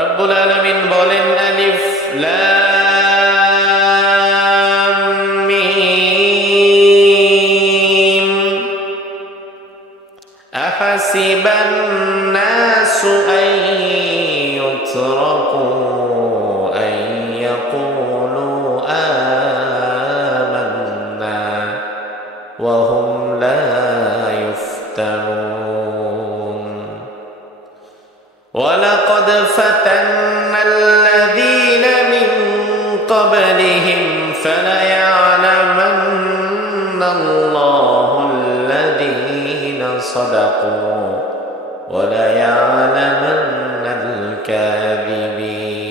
রব্বুল আলামিন বলেন আলিফ লাম মিম আহাসিবান নাসু আন ইউতরাকু আন ইয়াকুলু আমান্না ওয়া হুম লা ইফতানুন ওয়ালাকাদ ফাতান্না আল্লাযীনা মিন ক্বাবলিহিম ফালায়া'লামান্না আল্লাহু আল্লাযীনা সাদাকু ওয়া লায়া'লামান্নাল কাযিবিন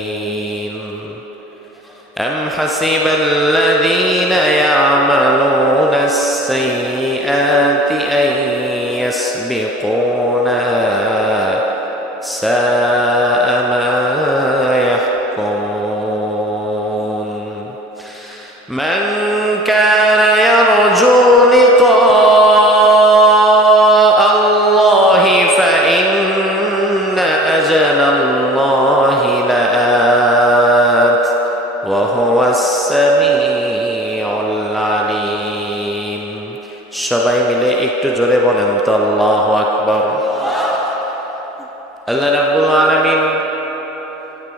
আম হাসিবাল্লাযীনা ইয়া'মালুনাস সাইয়্যাতি আন ইয়াসবিকুনা ساء ما يحكمون من كان يرجو لقاء الله فإن أجل الله لآت وهو السميع العليم সবাই মিলে একটু জোরে বলেন তো আল্লাহু আকবার। আল্লাহ রাব্বুল আলামিন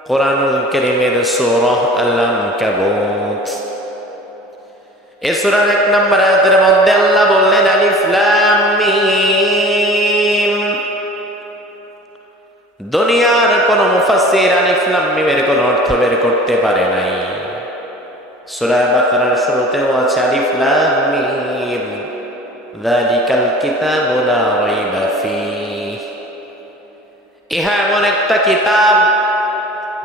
কোরআনুল কারীমের সূরা আল-আনকাবুত এই সূরার 1 নম্বর আয়াতের মধ্যে আল্লাহ বললেন আলিফ লাম মিম। দুনিয়ার কোন মুফাসসির আলিফ লাম মিমের কোন অর্থ বের করতে পারে নাই। সূরা বাকারার শুরুতেও আছে আলিফ লাম মিম যালিকাল কিতাবু লা রাইবা ফীহি। ইহা এমন একটা কিতাব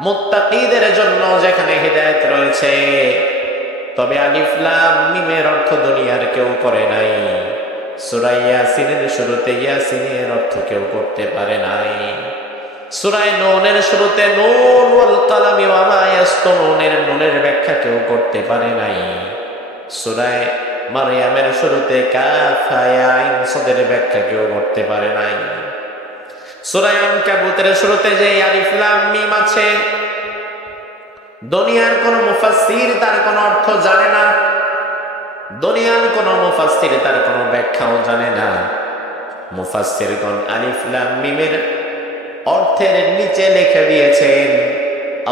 মুত্তাকীদের জন্য যেখানে হিদায়াত রয়েছে। তবে আলিফ লাম মিমের অর্থ দুনিয়ার কেউ করে নাই। সূরা ইয়াসিনের শুরুতে ইয়াসিনের অর্থ কেউ করতে পারে নাই। সূরা নূনের শুরুতে নূন ওয়াল কালামি ওয়া মা ইয়াসতুরুনের নূনের ব্যাখ্যা কেউ করতে পারে নাই। সূরা মারইয়ামের শুরুতে কাফ হা আইন সাদের ব্যাখ্যা কেউ করতে পারে নাই। সূরা আনকাবুতের শুরুতে যে আলিফ লাম মিম আছে, দুনিয়ার কোন মুফাসসির তার কোন অর্থ জানে না, দুনিয়ার কোন মুফাসসির তার কোন ব্যাখ্যাও জানে না। মুফাসসিরগণ আলিফ লাম মিমের অর্থের নিচে লিখে দিয়েছেন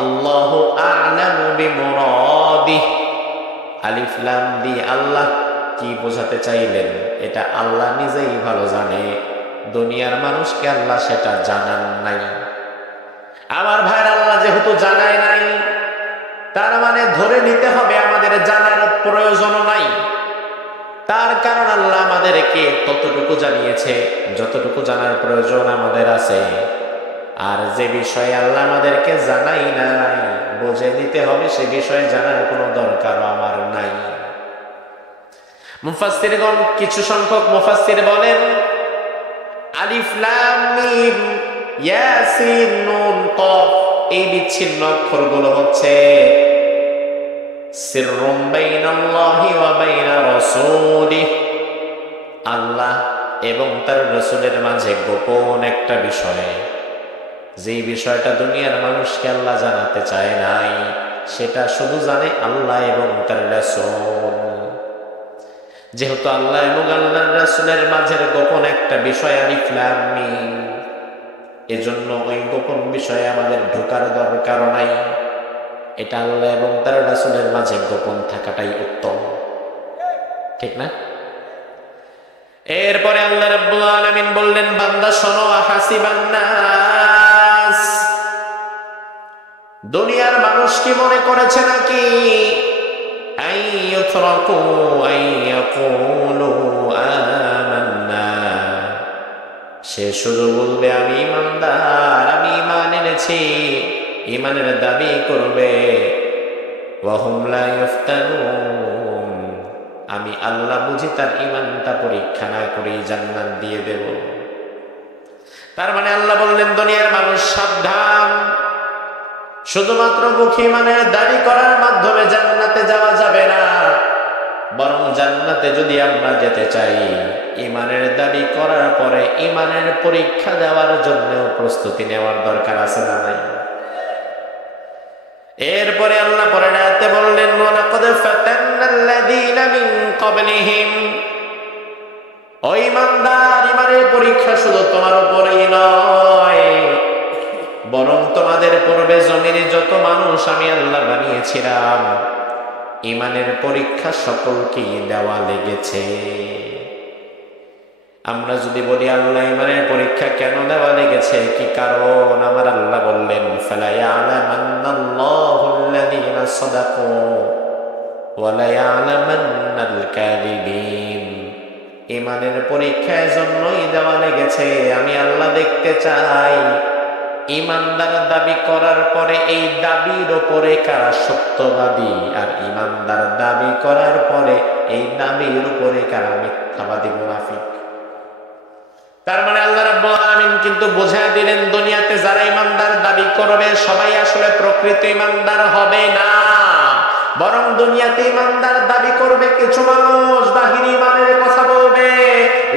আল্লাহু আ'লামু বিমুরাদিহি। আলিফ লাম দিয়ে আল্লাহ কি বোঝাতে চাইলেন এটা আল্লাহ নিজেই ভালো জানে, দুনিয়ার মানুষকে আল্লাহ সেটা জানান নাই। আমার ভাইরা, আল্লাহ যেহেতু জানায় নাই তার মানে ধরে নিতে হবে আমাদের জানার প্রয়োজন নাই। তার কারণ আল্লাহ আমাদেরকে ততটুকু জানিয়েছে যতটুকু জানার প্রয়োজন আমাদের আছে। আর যে বিষয়ে আল্লাহ আমাদেরকে জানাই নাই বুঝে নিতে হবে সে বিষয়ে জানার কোনো দরকারও আমার নাই। মুফাসসিরগণ কিছু সংখ্যক মুফাসসির বলেন আলিফ লাম মিম ইয়াসিন নুন কফ এই বিচ্ছিন্ন অক্ষরগুলো হচ্ছে সিররুম বাইনাল্লাহি ওয়া বাইনা রাসূলিহি, আল্লাহ এবং তার রাসূলের মাঝে গোপন একটা বিষয়। যেই বিষয়টা দুনিয়ার মানুষকে আল্লাহ জানাতে চায় নাই সেটা শুধু জানে আল্লাহ এবং তার রাসূল। যেহেতু আল্লাহ এবং আল্লাহর রাসূলের মাঝের গোপন একটা বিষয় আলিফ লাম মিম, এজন্য ওই গোপন বিষয়ে আমাদের ঢোকার দরকার নাই। এটা আল্লাহ এবং তার রাসূলের মাঝে গোপন থাকাটাই উত্তম, ঠিক না? এরপরে আল্লাহ রাব্বুল আলামিন বললেন বান্দা শোনো, আহাসিবান নাস, দুনিয়ার মানুষ কি মনে করেছে নাকি আইয়ুতরাকু আইয়াকুলু আমান্না, সে শুধু বলবে আমি ইমানদার, আমি ঈমান এনেছি, ঈমানের দাবি করবে। ওয়া হুম লা ইফতানুন, আমি আল্লাহ বুঝি তার ঈমানটা পরীক্ষা না করেই জান্নাত দিয়ে দেব। তার মানে আল্লাহ বললেন দুনিয়ার মানুষ সাবধান, শুধুমাত্র মুখে ঈমানের দাবি করার মাধ্যমে জান্নাতে যাওয়া যাবে না, বরং জান্নাতে যদি আমরা যেতে চাই ঈমানের দাবি করার পরে ঈমানের পরীক্ষা দেওয়ার জন্য প্রস্তুতি নেওয়ার দরকার আছে না নাই? এরপরে আল্লাহ পরের আয়াতে বললেন, ওয়ালাকাদ ফাতান্নাল্লাযীনা মিন ক্বাবলিহিম, ও ঈমানদার, ঈমানের পরীক্ষা শুধু তোমার উপরেই নয়, বরং তোমাদের পূর্বে জমিনে যত মানুষ আমি আল্লাহ বানিয়েছিলাম, ঈমানের পরীক্ষা সকলকেই দেওয়া লেগেছে। আমরা যদি বলি আল্লাহ ঈমানের পরীক্ষা কেন দেওয়া লেগেছে, কি কারণ, আমার আল্লাহ বললেন, ফালা ইয়ালামান্নাল্লাহুল্লাযীনা সাদাকু ওয়া লা ইয়ালামান্নাল কাযিবিন। ঈমানের পরীক্ষা এজন্যই দেওয়া লেগেছে, আমি আল্লাহ দেখতে চাই ঈমানদার দাবি করার পরে এই দাবির উপরে কারা সত্যবাদী, আর ঈমানদার দাবি করার পরে এই দাবির উপরে কারা মিথ্যাবাদী মুনাফিক। তার মানে আল্লাহ রাব্বুল আলামিন কিন্তু বুঝায় দিলেন, দুনিয়াতে যারা ঈমানদার দাবি করবে সবাই আসলে প্রকৃত ঈমানদার হবে না, বরং দুনিয়াতে ঈমানদার দাবি করবে কিছু মানুষ, বাহিনী ঈমানের কথা বলবে,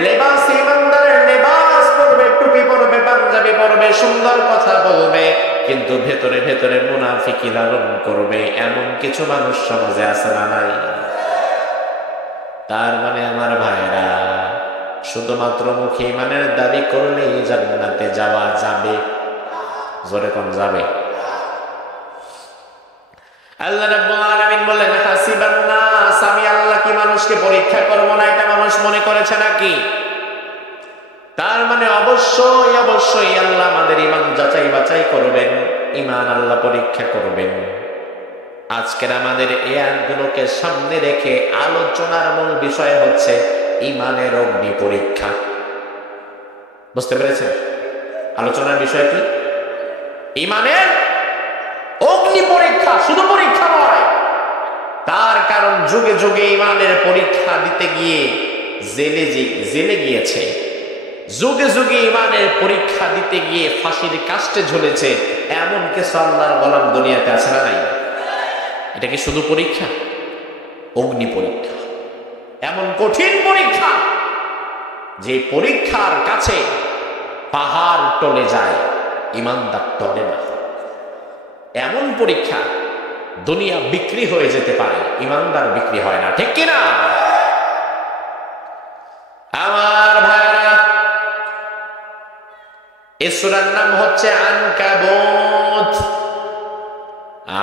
লেবাস ঈমানদারের লেবাস পরবে, টুপি পরবে, পাঞ্জাবি পরবে, সুন্দর কথা বলবে, কিন্তু ভেতরে ভেতরে মুনাফিকি লালন করবে, এমন কিছু মানুষ সমাজে আছে না নাই? তার মানে আমার ভাইরা, শুধুমাত্র মুখে ঈমানের দাবি করলেই জান্নাতে যাওয়া যাবে? জোরে কোন যাবে? আল্লাহ রাব্বুল আলামিন বলেন, হাসিবান নাস, আমি আল্লাহ কি মানুষকে পরীক্ষা করব না, এটা মানুষ মনে করেছে নাকি? তার মানে অবশ্যই অবশ্যই আল্লাহ আমাদের ঈমান যাচাই বাছাই করবেন, ঈমান আল্লাহ পরীক্ষা করবেন। আজকের আমাদের এই আয়াতগুলোকে সামনে রেখে আলোচনার মূল বিষয় হচ্ছে ঈমানের অগ্নি পরীক্ষা। বুঝতে পেরেছেন আলোচনার বিষয় কি? ঈমানের অগ্নি পরীক্ষা, শুধু পরীক্ষা নয়। তার কারণ যুগে যুগে ঈমানের পরীক্ষা দিতে গিয়ে জেলে গিয়েছে, যুগে যুগে ঈমানের পরীক্ষা দিতে গিয়ে ফাঁসির কাস্টে ঝুলেছে, এমন কিছু আল্লাহর গোলাম দুনিয়াতে আছে না নাই? এটা কি শুধু পরীক্ষা? অগ্নি পরীক্ষা, এমন কঠিন পরীক্ষা যে পরীক্ষার কাছে পাহাড় টলে যায়, ঈমানদার টলে না। এমন পরীক্ষা, দুনিয়া বিক্রি হয়ে যেতে পারে, ঈমানদার বিক্রি হয় না, ঠিক কিনা? আমার ভাইরা, এই সূরার নাম হচ্ছে আনকাবুত।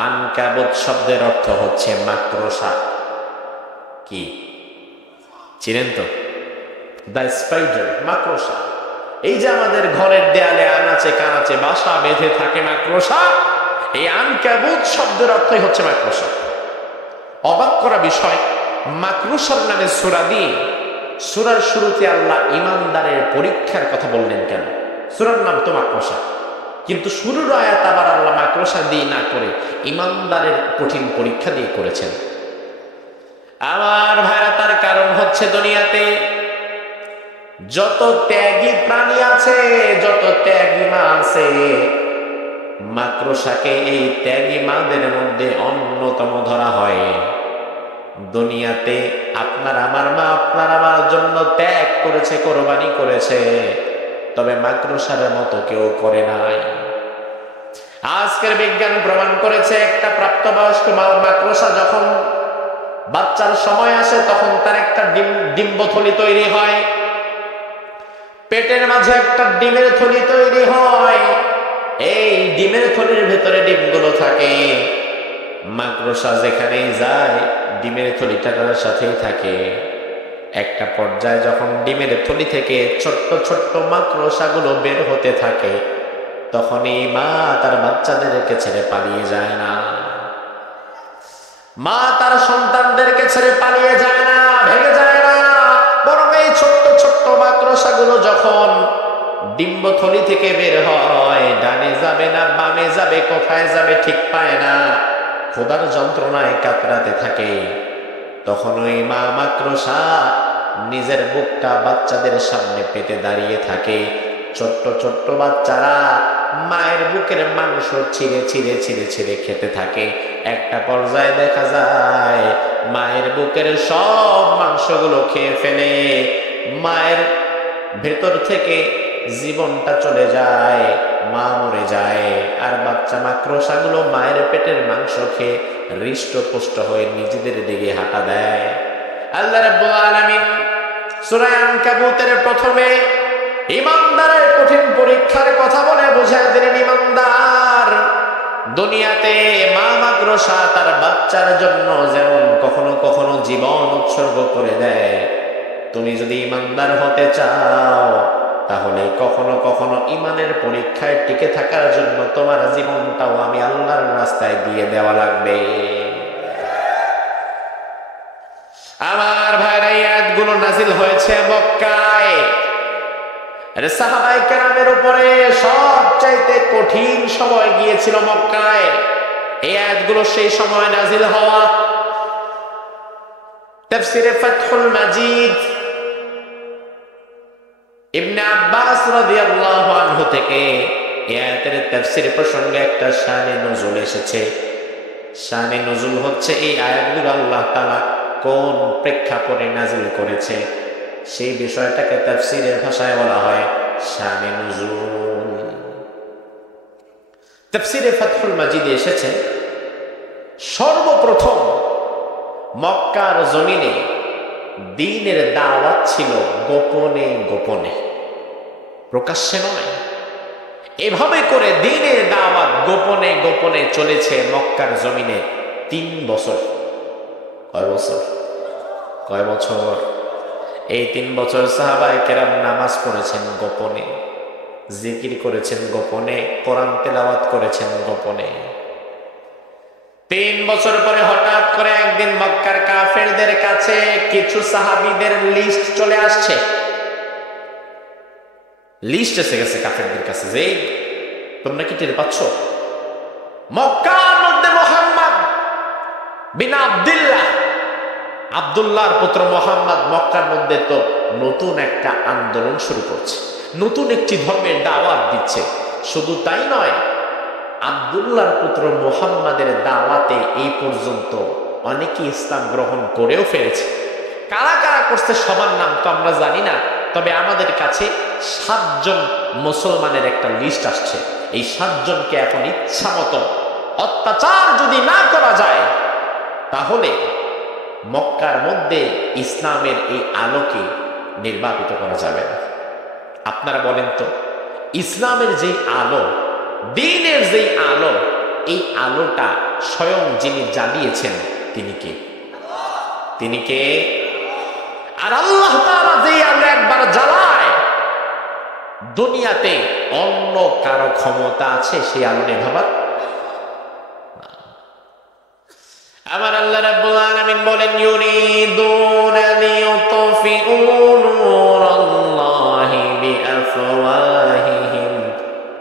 আনকাবুত শব্দের অর্থ হচ্ছে মাকড়সা। কি চিনেন তো? দ্য স্পাইডার, মাকড়সা। এই যে আমাদের ঘরের দেয়ালে আনাচে কানাচে বাসা বেঁধে থাকে মাকড়সা, এই আনকাবুত শব্দের অর্থই হচ্ছে মাকড়সা। অবাক করা বিষয়, মাকড়সার নামে সূরা দিয়ে সূরার শুরুতে আল্লাহ ঈমানদারের পরীক্ষার কথা বললেন কেন? সূরার নাম তো মাকড়সা, কিন্তু শুরুর আয়াত আবার আল্লাহ মাকড়সা দিয়ে না করে ঈমানদারের কঠিন পরীক্ষা দিয়ে করেছেন। আমার ভাইরা, তার কারণ হচ্ছে দুনিয়াতে যত ত্যাগী প্রাণী আছে, যত ত্যাগী মা আছে, মাকড়সাকে এই ত্যাগী মাদের মধ্যে অন্যতম ধরা হয়। দুনিয়াতে আপনার আমার মা আপনার আমার জন্য ত্যাগ করেছে, কোরবানি করেছে, তবে মাকড়সার মতো কেউ করে নাই। আজকের বিজ্ঞান প্রমাণ করেছে, একটা প্রাপ্তবয়স্ক মাকড়সা যখন বাচ্চার সময় আসে, তখন তার একটা ডিম্বথলি তৈরি হয়, পেটের মাঝে একটা ডিমের থলি তৈরি হয়, এই ডিমের থলির ভেতরে ডিমগুলো থাকে। মাকড়সা যেখানেই যায় ডিমের থলিটা তার সাথেই থাকে। একটা পর্যায়ে যখন ডিমের থলি থেকে ছোট্ট ছোট্ট মাকড়সাগুলো বের হতে থাকে, তখনই মা তার বাচ্চাদেরকে ছেড়ে পালিয়ে যায় না। মা তার সন্তানদেরকে ছেড়ে পালিয়ে যায় না, ভেঙে যায় না, বরং এই ছোট্ট ছোট্ট মাকড়সাগুলো যখন ডিম্বথলি থেকে বের হয়, ডানে যাবে না বামে যাবে, কোথায় যাবে ঠিক পায় না, ক্ষুধার যন্ত্রণায় কাতরাতে থাকে, তখন ওই মা মাকড়সা নিজের বুকটা বাচ্চাদের সামনে পেতে দাঁড়িয়ে থাকে। ছোট্ট ছোট্ট বাচ্চারা মায়ের বুকের মাংস ছিঁড়ে ছিঁড়ে ছিঁড়ে ছিঁড়ে খেতে থাকে। একটা পর্যায়ে দেখা যায় মায়ের বুকের সব মাংসগুলো খেয়ে ফেলে, মায়ের ভেতর থেকে জীবনটা চলে যায়, মা মরে যায়, আর বাচ্চা মাকড়সাগুলো মায়ের পেটের মাংস খেয়ে হৃষ্টপুষ্ট হয়ে নিজেদের দিকে হাঁটা দেয়। আল্লাহ রাব্বুল আলামিন সূরা আনকাবুতের প্রথমে ঈমানদারের কঠিন পরীক্ষার কথা বলে বোঝায় দিলেন, ঈমানদার দুনিয়াতে মা মাকড়সা তার বাচ্চার জন্য যেমন কখনো কখনো জীবন উৎসর্গ করে দেয়, তুমি যদি ঈমানদার হতে চাও তাহলে কখনো কখনো ঈমানের পরীক্ষায় টিকে থাকার জন্য তোমার জীবনটাও আমি আল্লাহর রাস্তায় দিয়ে দেওয়া লাগবে। আমার ভাইরা, এই আয়াতগুলো নাজিল হয়েছে মক্কায়। সাহাবায়ে কেরামের উপরে সবচাইতে কঠিন সময় গিয়েছিল মক্কায়। এই আয়াতগুলো সেই সময় নাজিল হওয়া। তাফসীরে ফাতহুল মাজিদ ইবনে আব্বাস রাদিয়াল্লাহু আনহু থেকে এই আয়াতের তাফসীর প্রসঙ্গে একটা শানে নুজুল এসেছে। শানে নুজুল হচ্ছে এই আয়াতগুলো আল্লাহ তাআলা কোন প্রেক্ষাপটে নাজিল করেছে, সেই বিষয়টাকে তাফসীরের ভাষায় বলা হয় শানে নুজুল। তাফসীরে ফাতহুল মাজিদে এসেছে, সর্বপ্রথম মক্কার জমিনে দ্বীনের দাওয়াত ছিল গোপনে গোপনে, প্রকাশ্যে নয়। এভাবে করে দ্বীনের দাওয়াত গোপনে গোপনে চলেছে মক্কার জমিনে 3 বছর। কয় বছর? কয় বছর? এই 3 বছর সাহাবায়ে কেরাম নামাজ পড়েছেন গোপনে, জিকির করেছেন গোপনে, কোরআন তেলাওয়াত করেছেন গোপনে। 3 বছর পরে হঠাৎ করে একদিন মক্কার কাফেরদের কাছে কিছু সাহাবীদের লিস্ট চলে আসছে। লিস্ট এসে গেছে কাফেরদের কাছে যে তোমরা কি টের পাচ্ছ, মক্কার মধ্যে মুহাম্মদ বিন আব্দুল্লাহ, আব্দুল্লাহর পুত্র মুহাম্মদ মক্কার মধ্যে তো নতুন একটা আন্দোলন শুরু করছে, নতুন একটি ধর্মের দাওয়াত দিচ্ছে। শুধু তাই নয়, আব্দুল্লাহর পুত্র মুহাম্মাদের দাওয়াতে এই পর্যন্ত অনেকে ইসলাম গ্রহণ করেও ফেলেছে। কারা কারা করছে সবার নাম তো আমরা জানি না, তবে আমাদের কাছে 7 জন মুসলমানের একটা লিস্ট আসছে। এই 7 জনকে এখন ইচ্ছা মতো অত্যাচার যদি না করা যায় তাহলে মক্কার মধ্যে ইসলামের এই আলোকে নির্বাপিত করা যাবে না। আপনারা বলেন তো, ইসলামের যে আলো, দ্বীনের যে আলো, এই আলোটা স্বয়ং যিনি জ্বালিয়েছেন তিনি কে? তিনি কে? আর আল্লাহ তাআলা যে আলো একবার জ্বালায়, দুনিয়াতে অন্য কারো ক্ষমতা আছে সেই আলো নেভাবার? আমার আল্লাহ রাব্বুল আলামিন বলেন, ইউরিদুনা লিইউতফিউ নূরাল্লাহি বিআফওয়াহিহিম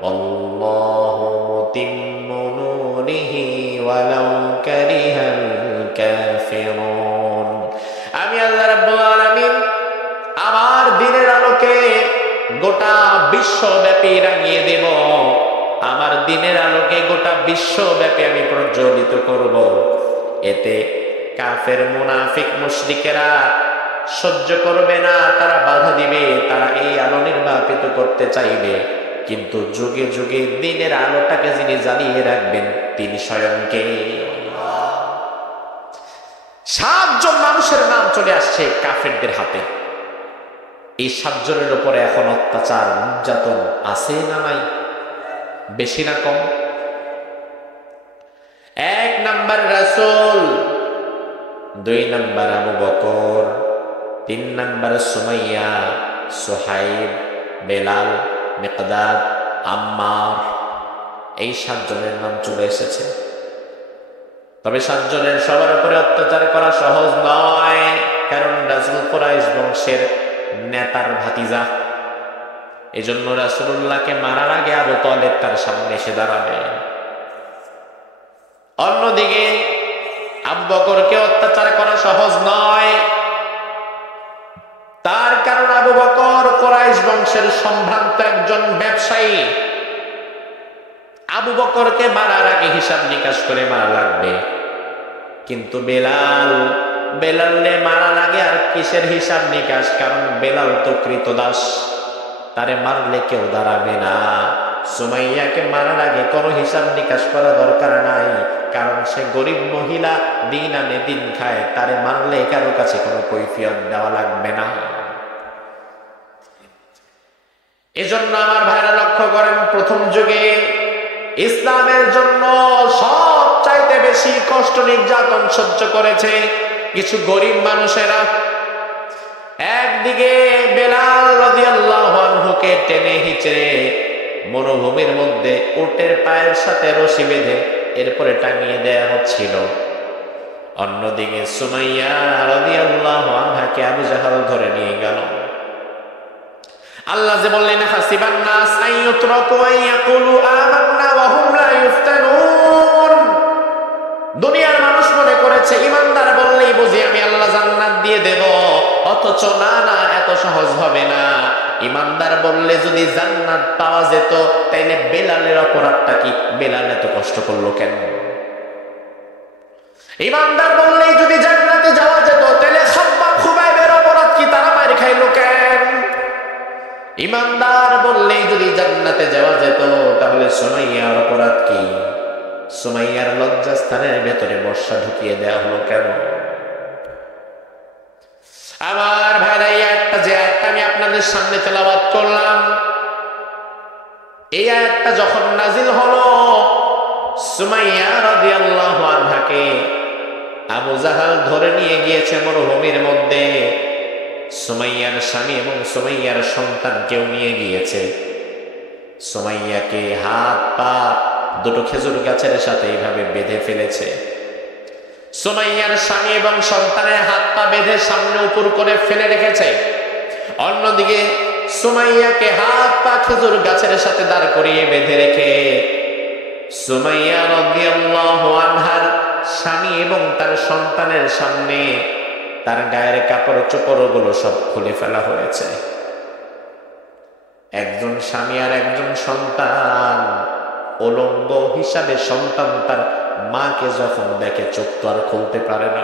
ওয়াল্লাহু মুতিম্মু নূরিহি ওয়ালাউ কারিহাল কাফিরুন। আমি আল্লাহ রাব্বুল আলামিন আমার দ্বীনের আলোকে গোটা বিশ্বব্যাপী রাঙিয়ে দেব। আমার দ্বীনের আলোকে গোটা বিশ্বব্যাপী আমি প্রজ্বলিত করব। এতে কাফের মুনাফিক মুশরিকেরা সহ্য করবে না, তারা বাধা দিবে, তারা এই আলো নির্বাপিত করতে চাইবে। কিন্তু যুগে যুগে দ্বীনের আলোটাকে যিনি জ্বালিয়ে রাখবেন তিনি স্বয়ং কে? 7 জন মানুষের নাম চলে আসছে কাফেরদের হাতে। এই 7 জনের উপরে এখন অত্যাচার নির্যাতন আছে না নাই? বেশি না কম? 1 নাম্বার রাসূল, 2 নাম্বার আবু বকর, 3 নাম্বার সুমাইয়া, সুহাইব, বেলাল, মিকদাদ, আম্মার। এই 7 জনের নাম চলে এসেছে। তবে 7 জনের সবার উপরে অত্যাচার করা সহজ নয়, কারণ রাসূল কুরাইশ বংশের নেতার ভাতিজা। এজন্য রাসূলুল্লাহকে মারার আগে আবু তালেব তার সামনে এসে দাঁড়াবে। অন্যদিকে আবু বকরকে অত্যাচার করা সহজ নয়, তার কারণ আবু বকর কুরাইশ বংশের সম্ভ্রান্ত একজন ব্যবসায়ী। আবু বকরকে মারার আগে হিসাব নিকাশ করে মারা লাগবে। কিন্তু বেলালে মারা লাগে আর কিসের হিসাব নিকাশ? কারণ বেলাল তো কৃতদাস, তারে মারলে কেউ দাঁড়াবে না। সুমাইয়াকে মারার আগে কোনো হিসাব নিকাশ করা দরকার নাই, কারণ সে গরিব মহিলা, দিন আনে দিন খায়, তারে মারলে কারো কাছে কোনো কৈফিয়ত দেওয়া লাগবে না। এজন্য আমার ভাইরা লক্ষ্য করেন, প্রথম যুগে ইসলামের জন্য সব চাইতে বেশি কষ্ট নির্যাতন সহ্য করেছে কিছু গরিব মানুষেরা। একদিকে বেলাল রাদিয়াল্লাহু আনহুকে টেনে হিচড়ে মরুভূমির মধ্যে উটের পায়ের সাথে রশি বেঁধে এরপরে টাঙিয়ে দেয়া হচ্ছিল, অন্যদিকে সুমাইয়া রাদিয়াল্লাহু আনহাকে আবু জাহল ধরে নিয়ে গেল। আল্লাহ যে বললেন, হাসিবান নাস আইয়ুতরাকু আইয়াকুলু আমান্না ওয়া হুম লা ইফতানুন, দুনিয়ার মানুষ মনে করেছে ইমানদার বললেই বুঝি আমি আল্লাহ জান্নাত দিয়ে দেব, অথচ না না, এত সহজ হবে না। ইমানদার বললে যদি জান্নাত পাওয়া যেত, তাইলে বেলালের অপরাধটা কি? বেলাল এত কষ্ট করলো কেন? ইমানদার বললেই যদি জান্নাতে যাওয়া যেত, তাইলে খাব্বাব খুবাইবের অপরাধ কি? তারা মার খাইলো কেন? ইমানদার বললেই যদি জান্নাতে যাওয়া যেত, তাহলে সুমাইয়ার অপরাধ কি? সুমাইয়ার লজ্জাস্থানের ভেতরে বর্ষা ঢুকিয়ে দেওয়া হলো কেন? আমার ভাইরা, এই আয়াতটা যে আয়াতটা আমি আপনাদের সামনে তেলাওয়াত করলাম, এই আয়াতটা যখন নাজিল হলো, সুমাইয়া রাদিয়াল্লাহু আনহাকে আবু জাহাল ধরে নিয়ে গিয়েছে মরুভূমির মধ্যে। সুমাইয়ার স্বামী এবং সুমাইয়ার সন্তানকেও নিয়ে গিয়েছে। সুমাইয়াকে হাত পা দুটো খেজুর গাছের সাথে এইভাবে বেঁধে ফেলেছে। সুমাইয়ার স্বামী এবং সন্তানের হাত পা বেঁধে সামনে উপর করে ফেলে রেখেছে। অন্যদিকে সুমাইয়াকে হাত পা খেজুর গাছের সাথে দাঁড় করিয়ে বেঁধে রেখে সুমাইয়া রাদিয়াল্লাহু আনহার স্বামী এবং তার সন্তানের সামনে তার গায়ের কাপড় চোপড়গুলো সব খুলে ফেলা হয়েছে। একজন স্বামী আর একজন সন্তান উলঙ্গ হিসাবে, সন্তান তার মাকে যখন দেখে চোখ তো আর খুলতে পারে না।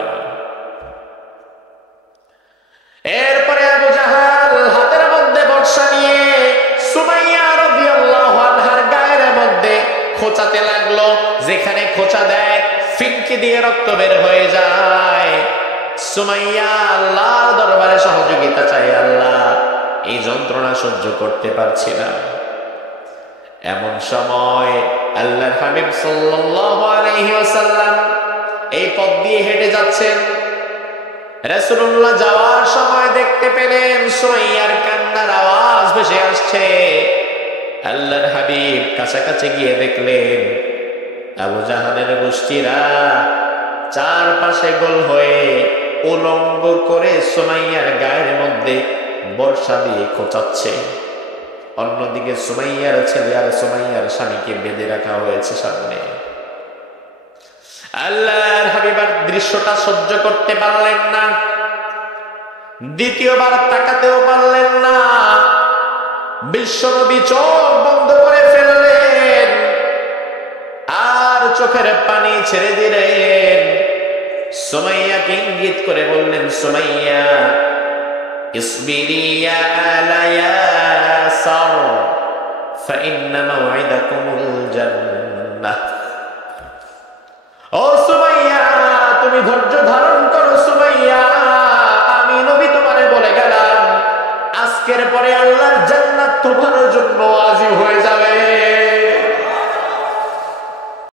এরপরে আবু জাহাল হাতের মধ্যে বর্ষা নিয়ে সুমাইয়া রাদিয়াল্লাহু আনহার গায়ের মধ্যে খোঁচাতে লাগলো। যেখানে খোঁচা দেয় ফিনকি দিয়ে রক্ত বের হয়ে যায়। সুমাইয়া আল্লাহর দরবারে সহযোগিতা চাই, আল্লাহ এই যন্ত্রণা সহ্য করতে পারছি না। এমন সময় আল্লাহর হাবিব সাল্লাল্লাহু আলাইহি ওয়াসাল্লাম এই পথ দিয়ে হেঁটে যাচ্ছেন। রাসূলুল্লাহ যাওয়ার সময় দেখতে পেলেন সুমাইয়ার কান্নার আওয়াজ ভেসে আসছে। আল্লাহর হাবিব কাছাকাছি গিয়ে দেখলেন আবু জাহালের গোষ্ঠীরা চারপাশে গোল হয়ে উলঙ্গ করে সুমাইয়ার গায়ের মধ্যে বর্ষা দিয়ে খোঁচাচ্ছে। অন্যদিকে সুমাইয়ার ছেলে আর সুমাইয়ার স্বামীকে বেঁধে রাখা হয়েছে সামনে। আল্লাহর হাবিব আর দৃশ্যটা সহ্য করতে পারলেন না, দ্বিতীয়বার তাকাতেও পারলেন না। বিশ্বনবী চোখ বন্ধ করে ফেললেন আর চোখের পানি ছেড়ে দিলেন। সুমাইয়াকে ইঙ্গিত করে বললেন, সুমাইয়া ইসবিরি ইয়া আলা ইয়াসার ফাইন্না মাওইদাকুমুল জান্নাহ।